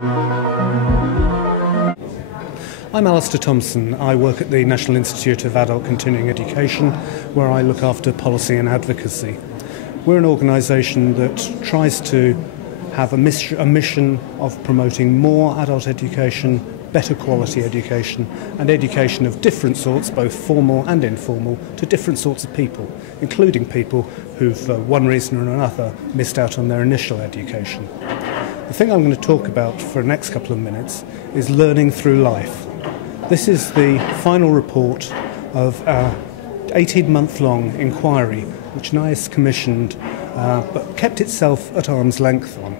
I'm Alastair Thomson. I work at the National Institute of Adult Continuing Education, where I look after policy and advocacy. We're an organisation that tries to have a mission of promoting more adult education, better quality education, and education of different sorts, both formal and informal, to different sorts of people, including people who've, for one reason or another, missed out on their initial education. The thing I'm going to talk about for the next couple of minutes is learning through life. This is the final report of our 18-month-long inquiry, which NIACE commissioned but kept itself at arm's length on.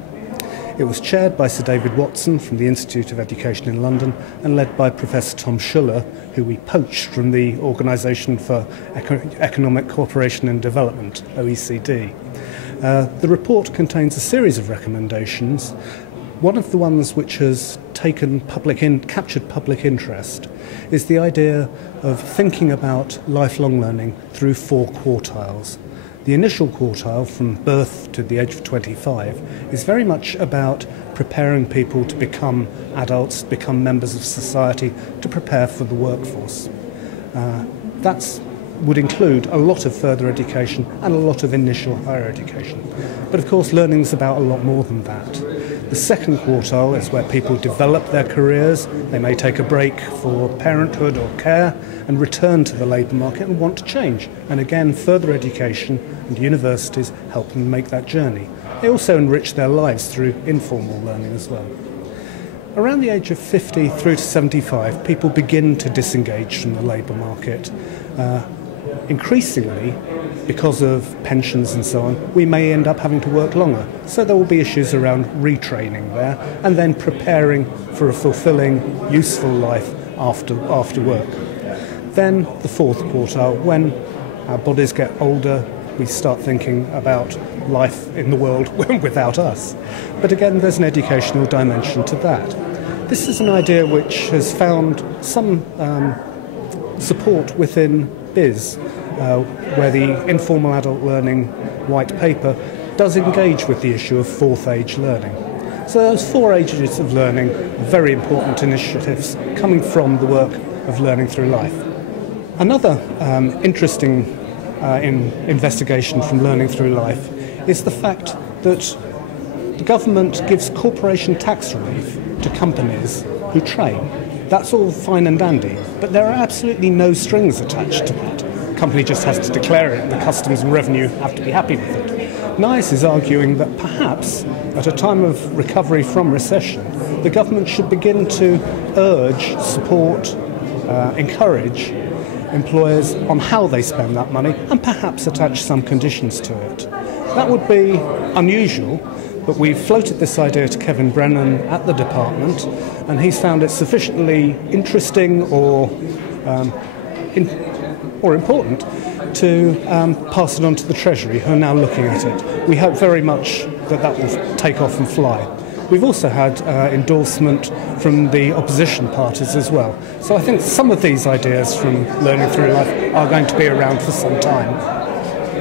It was chaired by Sir David Watson from the Institute of Education in London and led by Professor Tom Schuller, who we poached from the Organisation for Economic Cooperation and Development, OECD. The report contains a series of recommendations. One of the ones which has captured public interest is the idea of thinking about lifelong learning through 4 quartiles. The initial quartile, from birth to the age of 25, is very much about preparing people to become adults, become members of society, to prepare for the workforce. That would include a lot of further education and a lot of initial higher education. But of course, learning is about a lot more than that. The second quartile is where people develop their careers. They may take a break for parenthood or care and return to the labour market and want to change. And again, further education and universities help them make that journey. They also enrich their lives through informal learning as well. Around the age of 50 through to 75, people begin to disengage from the labour market. Increasingly, because of pensions and so on, we may end up having to work longer. So there will be issues around retraining there and then preparing for a fulfilling, useful life after work. Then the fourth quartile, when our bodies get older, we start thinking about life in the world without us. But again, there's an educational dimension to that. This is an idea which has found some support within BIS, where the Informal Adult Learning White Paper does engage with the issue of fourth age learning. So those 4 ages of learning are very important initiatives coming from the work of learning through life. Another interesting investigation from learning through life is the fact that the government gives corporation tax relief to companies who train. That's all fine and dandy, but there are absolutely no strings attached to that. The company just has to declare it, and the customs and revenue have to be happy with it. NIACE is arguing that perhaps, at a time of recovery from recession, the government should begin to urge, support, encourage employers on how they spend that money, and perhaps attach some conditions to it. That would be unusual, but we've floated this idea to Kevin Brennan at the department, and he's found it sufficiently interesting or important to pass it on to the Treasury, who are now looking at it. We hope very much that that will take off and fly. We've also had endorsement from the opposition parties as well. So I think some of these ideas from Learning Through Life are going to be around for some time.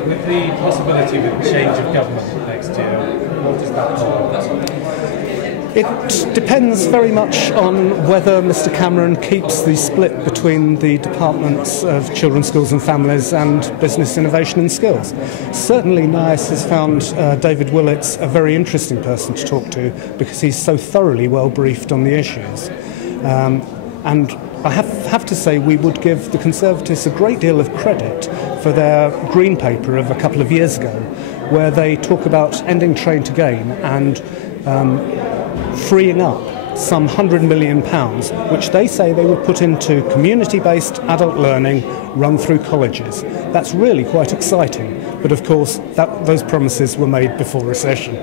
With the possibility of a change of government next year, what does that hold? It depends very much on whether Mr Cameron keeps the split between the departments of Children, Schools and Families and Business, Innovation and Skills. Certainly NIACE has found David Willits a very interesting person to talk to because he's so thoroughly well briefed on the issues. And I have to say we would give the Conservatives a great deal of credit for their Green Paper of a couple of years ago, where they talk about ending train to gain and freeing up some £100 million, which they say they will put into community-based adult learning run through colleges. That's really quite exciting, but of course those promises were made before recession.